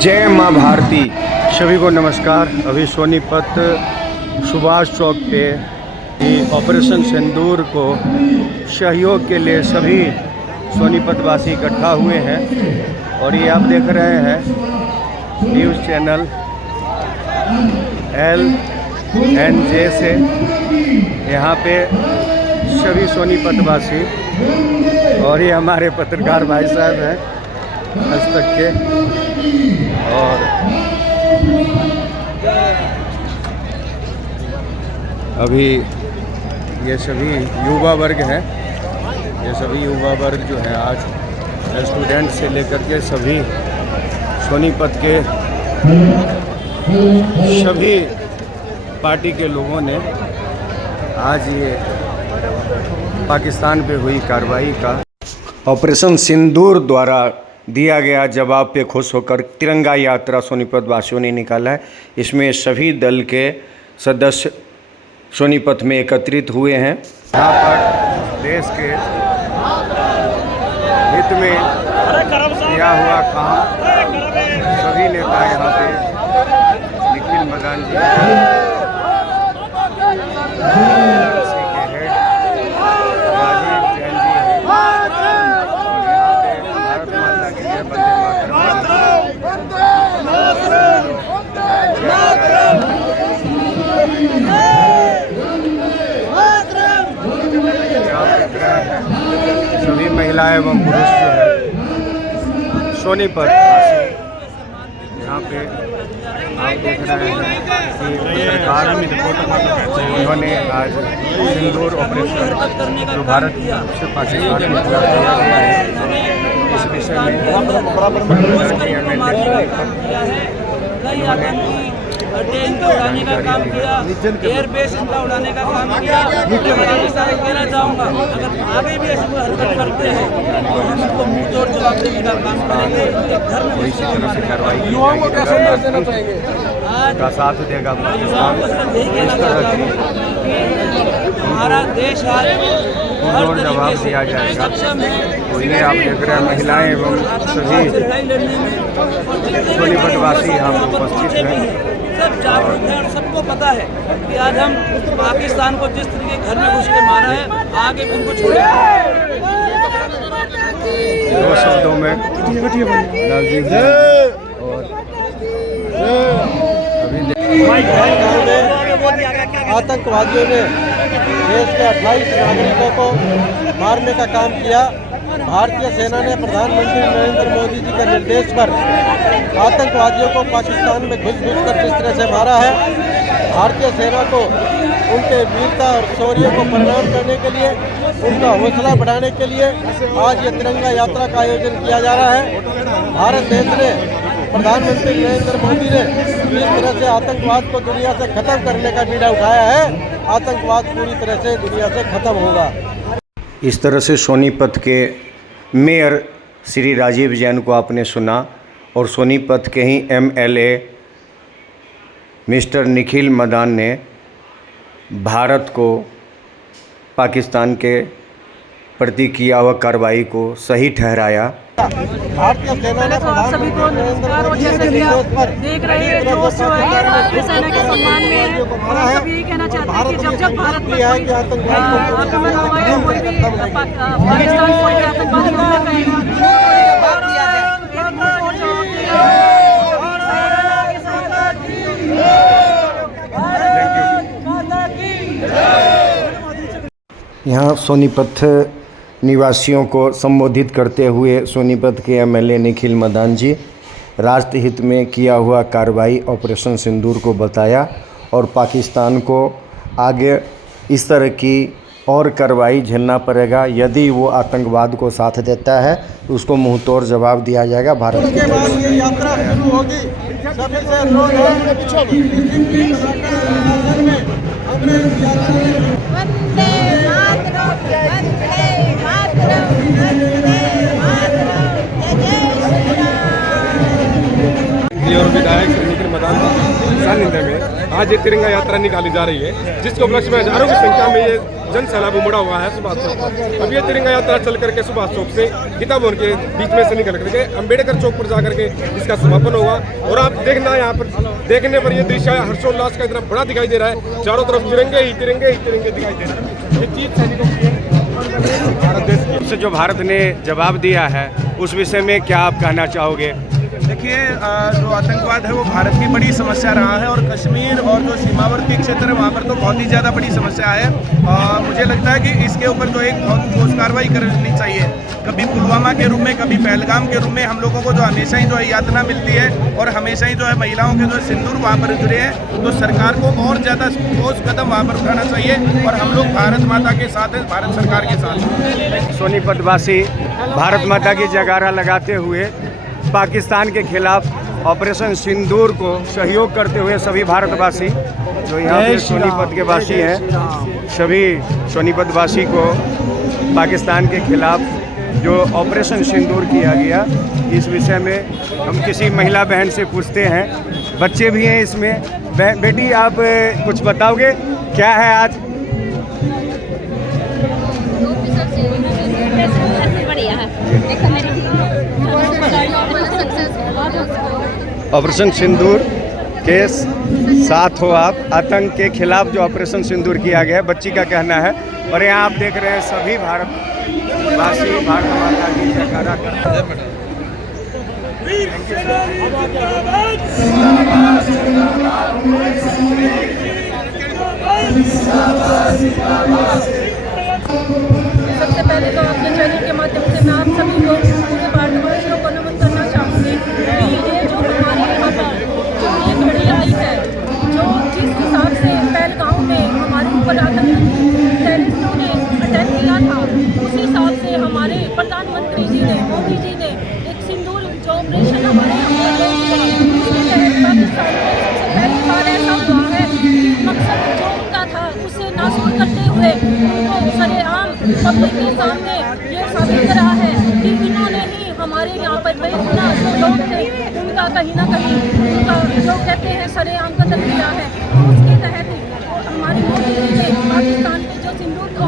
जय माँ भारती। सभी को नमस्कार। अभी सोनीपत सुभाष चौक पे ऑपरेशन सिंदूर को सहयोग के लिए सभी सोनीपतवासी इकट्ठा हुए हैं और ये आप देख रहे हैं न्यूज़ चैनल LNJ से। यहाँ पे सभी सोनीपतवासी और ये हमारे पत्रकार भाई साहब हैं आज तक के, और अभी ये सभी युवा वर्ग हैं। ये सभी युवा वर्ग जो है आज स्टूडेंट से लेकर के सभी सोनीपत के सभी पार्टी के लोगों ने आज ये पाकिस्तान पे हुई कार्रवाई का ऑपरेशन सिंदूर द्वारा दिया गया जवाब पे खुश होकर तिरंगा यात्रा सोनीपत वासियों ने निकाला है। इसमें सभी दल के सदस्य सोनीपत में एकत्रित हुए हैं। यहाँ पर देश के हित में किया हुआ काम सभी नेता यहाँ पे निखिल मदान जी सभी महिला एवं पुरुष जो है सोनीपत यहाँ पे आप देख रहे हैं कि सरकार उन्होंने आज सिंदूर ऑपरेशन जो भारत से पाकिस्तान में किया गया है इस विषय में ट्रेन को उड़ाने का काम किया, एयरबेस इनका उड़ाने का काम किया। पाकिस्तान कहना चाहूँगा, अगर आगे भी ऐसी कोई हरकत करते हैं तो हम इनको मुँह तोड़ जवाब देने का काम करेंगे। घर में इसी तरह से कार्रवाई युवाओं को कैसे मैसेज देना चाहेंगे का साथ देगा हमारा देश आज और जवाब दिया जाएगा। तो ये आप देख रहे हैं महिलाएं एवं सभी सोनीपतवासी यहाँ पर उपस्थित हैं। सब जागरूक है और सबको पता है कि आज हम पाकिस्तान को जिस तरीके घर में घुस के मारा है आगे उनको छोड़ेंगे। दो शब्दों में नवजीत और आतंकवादियों ने देश के 28 नागरिकों को मारने का काम किया। भारतीय सेना ने प्रधानमंत्री नरेंद्र मोदी जी के निर्देश पर आतंकवादियों को पाकिस्तान में घुस कर जिस तरह से मारा है, भारतीय सेना को उनके वीरता और शौर्य को प्रणाम करने के लिए, उनका हौसला बढ़ाने के लिए आज ये तिरंगा यात्रा का आयोजन किया जा रहा है। भारत देश ने, प्रधानमंत्री नरेंद्र मोदी ने जिस तरह से आतंकवाद को दुनिया से खत्म करने का बीड़ा उठाया है, आतंकवाद पूरी तरह से दुनिया से खत्म होगा। इस तरह से सोनीपत के मेयर श्री राजीव जैन को आपने सुना और सोनीपत के ही MLA मिस्टर निखिल मदान ने भारत को पाकिस्तान के प्रति किया हुआ कार्रवाई को सही ठहराया। भारतीय सेना ने सभी को नमस्कार। और जैसे कि आप देख रहे हैं जोश जो है भारतीय सेना के सम्मान में है। और हम सब यही कहना चाहते हैं कि जब भारत पर कोई आक्रमण हुआ है, कोई भी पाकिस्तान कोई भी आतंकवादी हमला करेगा यहाँ सोनीपत निवासियों को संबोधित करते हुए सोनीपत के MLA निखिल मदान जी राष्ट्र हित में किया हुआ कार्रवाई ऑपरेशन सिंदूर को बताया और पाकिस्तान को आगे इस तरह की और कार्रवाई झेलना पड़ेगा। यदि वो आतंकवाद को साथ देता है तो उसको मुंह तोड़ जवाब दिया जाएगा। भारत के बाद ये यात्रा शुरू होगी। सभी से अनुरोध और विधायक निखिल मदान निंदा में आज ये तिरंगा यात्रा निकाली जा रही है, जिसके उपलक्ष्य में हजारों की संख्या में ये जन सैलाब उमड़ा हुआ है सुभाष चौक पर। अब ये तिरंगा यात्रा चल करके सुभाष चौक से गीता भवन के बीच में से निकल करके अम्बेडकर चौक पर जा करके इसका समापन होगा। और आप देखना यहाँ पर देखने पर ये दृश्य हर्षोल्लास का इतना बड़ा दिखाई दे रहा है, चारों तरफ तिरंगे ही तिरंगे ही तिरंगे दिखाई दे रहे हैं। ये चीज सैनिकों की है। भारत देश से जो भारत ने जवाब दिया है उस विषय में क्या आप कहना चाहोगे? देखिए, जो आतंकवाद है वो भारत की बड़ी समस्या रहा है और कश्मीर और जो सीमावर्ती क्षेत्र है वहाँ पर तो बहुत ही ज़्यादा बड़ी समस्या है। मुझे लगता है कि इसके ऊपर जो एक बहुत ठोस कार्रवाई करनी चाहिए। कभी पुलवामा के रूप में, कभी पहलगाम के रूप में हम लोगों को जो हमेशा ही जो है यातना मिलती है और हमेशा ही जो है महिलाओं के जो सिंदूर वहाँ पर उतरे हैं, तो सरकार को और ज़्यादा ठोस कदम वहाँ पर उठाना चाहिए और हम लोग भारत माता के साथ हैं, भारत सरकार के साथ। सोनीपतवासी भारत माता की जयकारा लगाते हुए पाकिस्तान के खिलाफ ऑपरेशन सिंदूर को सहयोग करते हुए सभी भारतवासी जो यहाँ पे सोनीपत के वासी हैं, सभी सोनीपतवासी को पाकिस्तान के खिलाफ जो ऑपरेशन सिंदूर किया गया, इस विषय में हम किसी महिला बहन से पूछते हैं। बच्चे भी हैं इसमें। बेटी, आप कुछ बताओगे क्या है आज? बढ़िया है, देखो मेरी ऑपरेशन सिंदूर के साथ हो आप, आतंक के खिलाफ जो ऑपरेशन सिंदूर किया गया है, बच्ची का कहना है। और यहाँ आप देख रहे हैं सभी भारतवासी भारत माता की जयकारा करते हैं। सबसे पहले तो आपके चैनल के माध्यम से मैं आप सभी को, पूरे भारतवासियों को नमन करना चाहूँगी कि ये जो हमारे यहाँ पर जो ये घड़ी आई है, जो जिस हिसाब से पहलगाम में हमारे ऊपर आतंकी टेररिस्टों ने अटैक किया था, उस हिसाब से हमारे प्रधानमंत्री जी ने, मोदी जी ने एक सिंदूर जो ऑपरेशन हमारे यहाँ पर किया, उसके तहत पाकिस्तान में सबसे पहली बार ऐसा हुआ है कि मकसद जो उनका था उससे नासूर करते हुए उनको सरेआम पब्लिक के सामने ये साबित करा है कि इन्होंने ही हमारे यहाँ पर बेगुनाह जो लोग थे उनका कहीं ना कहीं उनका जो कहते हैं सरेआम कत्ल किया है। तो उसके तहत हमारे मोदी जी ने पाकिस्तान के जो सिंदूर को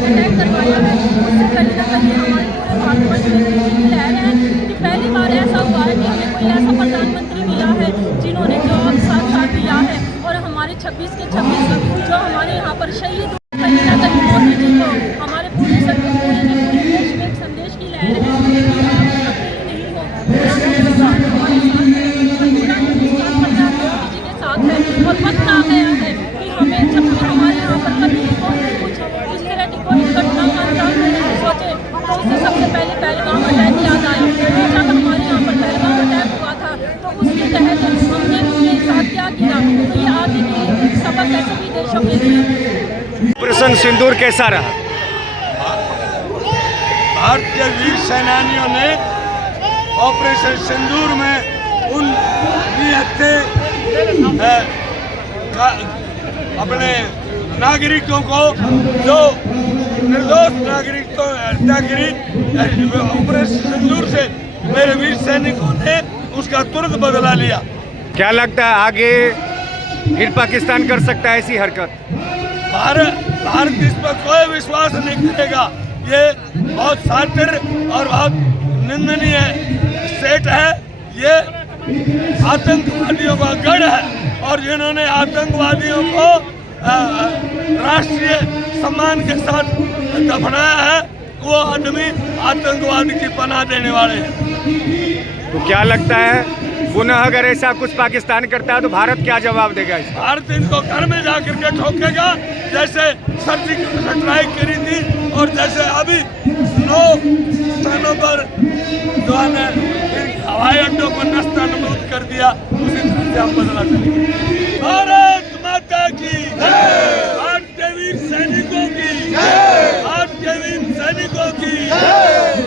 अटैक करवाया है, उससे कहीं ना कहीं हमारे पूरे भारतवर्ष में लहर है कि पहली बार ऐसा हुआ है कि हमें कोई ऐसा प्रधानमंत्री मिला है जिन्होंने जवाब साथ साथ दिया है। और हमारे 26 के 26 जो हमारे यहाँ पर शहीद कहीं ना कहीं मोदी जी को हमारे पूरे देश में एक संदेश की लहर है कि आप अकेले नहीं हो, हमारे साथ है। और वक्त आ गया है कि हमें जब भी हमारे यहाँ पर कभी कुछ इस तरह की कोई घटना का अंजाम देने की सोचे तो उससे सबसे पहले पहलगाम अटैक याद आए। जब हमारे यहाँ पर पहलगाम अटैक हुआ था तो उसके तहत हमने उनके साथ क्या किया, तो ये आगे के लिए एक सबक है सभी देशों के लिए। ऑपरेशन सिंदूर कैसा रहा? भारतीय वीर सेनानियों ने ऑपरेशन सिंदूर में उन निहत्थे अपने नागरिकों को, जो निर्दोष नागरिकों ऑपरेशन सिंदूर से मेरे वीर सैनिकों ने उसका तुरंत बदला लिया। क्या लगता है आगे फिर पाकिस्तान कर सकता है ऐसी हरकत? भारत इस पर कोई विश्वास नहीं करेगा। ये बहुत शातिर और बहुत निंदनीय स्टेट है। ये आतंकवादियों का गढ़ है और जिन्होंने आतंकवादियों को राष्ट्रीय सम्मान के साथ दफनाया है, वो आदमी आतंकवाद की पनाह देने वाले हैं। तो क्या लगता है पुनः अगर ऐसा कुछ पाकिस्तान करता है तो भारत क्या जवाब देगा? भारत इनको घर में जाकर के ठोकेगा, जैसे सर्जिकल स्ट्राइक करी थी और जैसे अभी 9 स्थानों पर जो है हवाई अड्डों को नस्तानाबूद कर दिया, उसी तरह से हम बदला करेंगे। भारत माता की जय, भारतीय वीर सैनिकों की जय, भारतीय वीर सैनिकों की जय,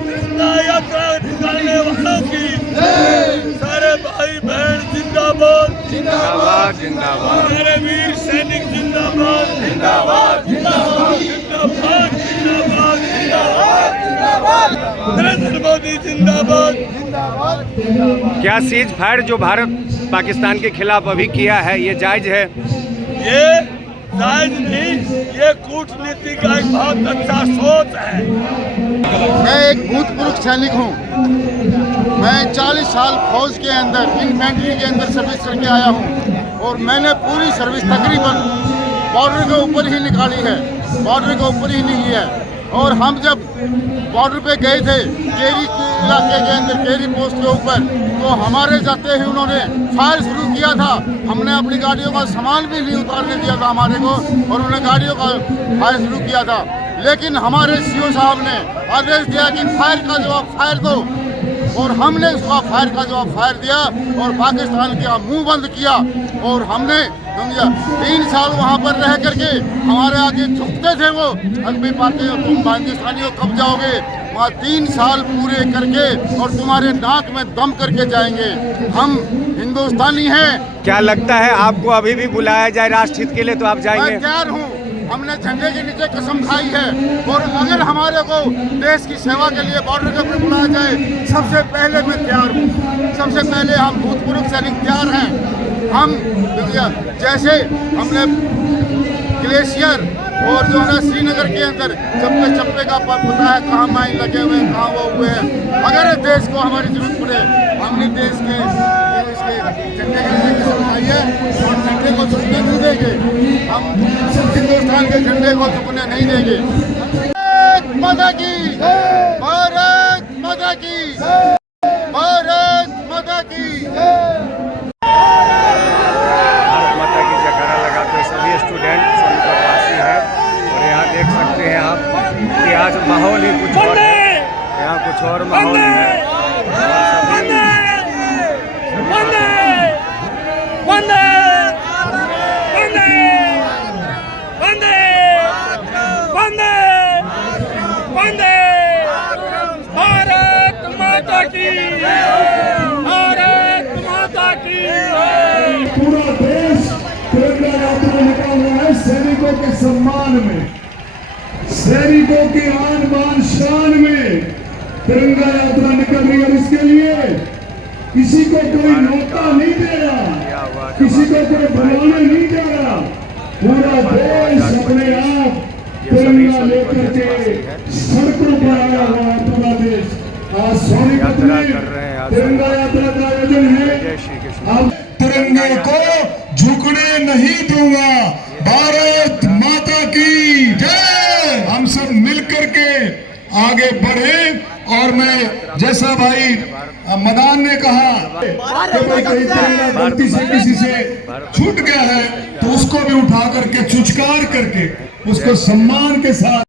तिरंगा यात्रा निकालने वालों की जय, सारे भाई बहन जिंदाबाद जिंदाबाद जिंदाबाद, मेरे वीर सैनिक जिंदाबाद जिंदाबाद जिंदाबाद जिंदाबाद जिंदाबाद जिंदाबाद। नरेंद्र मोदी जिंदाबाद। क्या सीज फायर जो भारत पाकिस्तान के खिलाफ अभी किया है ये जायज है? ये जायज नहीं, ये कूटनीति का एक बहुत अच्छा सोच है। मैं एक भूतपूर्व सैनिक हूँ। मैं 40 साल फौज के अंदर इन्फेंट्री के अंदर सर्विस करके आया हूँ और मैंने पूरी सर्विस तकरीबन बॉर्डर के ऊपर ही निकाली है, बॉर्डर के ऊपर ही नहीं है। और हम जब बॉर्डर पे गए थे केरी इलाके के अंदर, केरी पोस्ट के ऊपर, तो हमारे जाते ही उन्होंने फायर शुरू किया था। हमने अपनी गाड़ियों का सामान भी नहीं उतारने दिया था हमारे को, और उन्होंने गाड़ियों का फायर शुरू किया था। लेकिन हमारे सीओ साहब ने आदेश दिया कि फायर का जवाब फायर दो, और हमने उसका फायर का जवाब फायर दिया और पाकिस्तान का मुंह बंद किया। और हमने 3 साल वहाँ पर रह करके हमारे आगे झुकते थे वो, अगली पार्टी तुम पाकिस्तानियों कब जाओगे, वहाँ 3 साल पूरे करके और तुम्हारे नाक में दम करके जाएंगे। हम हिंदुस्तानी हैं। क्या लगता है आपको अभी भी बुलाया जाए राष्ट्र हित के लिए तो आप जाएंगे? मैं तैयार हूँ। हमने झंडे के नीचे कसम खाई है, और अगर हमारे को देश की सेवा के लिए बॉर्डर के ऊपर बुलाया जाए, सबसे पहले मैं तैयार हूँ। सबसे पहले हम भूतपूर्व सैनिक तैयार हैं। हम जैसे हमने ग्लेशियर और जो है श्रीनगर के अंदर चप्पे चप्पे का पता है कहाँ माइन लगे हुए हैं, कहाँ वो हुए हैं। अगर देश को हमारी जरूरत पड़े, हमने देश के झंडे के नीचे कसम खाई है और झंडे को झुकने नहीं देंगे। हम हिंदुस्तान के झंडे को झुकने नहीं देंगे। भारत माता की, भारत माता की, भारत माता की। भारत माता की जयकारा लगाते हुए सभी स्टूडेंट सोनीपतवासी हैं, और यहाँ देख सकते हैं आप कि आज माहौल ही कुछ और है, यहाँ कुछ और माहौल है। भारत माता की, भारत माता की। पूरा देश तिरंगा यात्रा निकाल रहा है सैनिकों के सम्मान में, सैनिकों के आन बान शान में तिरंगा यात्रा निकल रही है। इसके लिए किसी को कोई न्योता नहीं दे रहा, किसी को कोई बुलाने नहीं जा रहा। पूरा देश अपने आप तिरंगा लेकर के सड़कों पर आया हुआ है। पूरा देश आज सोनीपत में तिरंगा यात्रा का आयोजन है। अब तिरंगे को झुकने नहीं दूंगा। भारत माता की जय। हम सब मिलकर के आगे बढ़े, और मैं जैसा भाई मदान ने कहा कि भाई कहीं तिरंगा गलती से किसी से छूट गया है तो उसको भी उठा करके चुचकार करके उसको सम्मान के साथ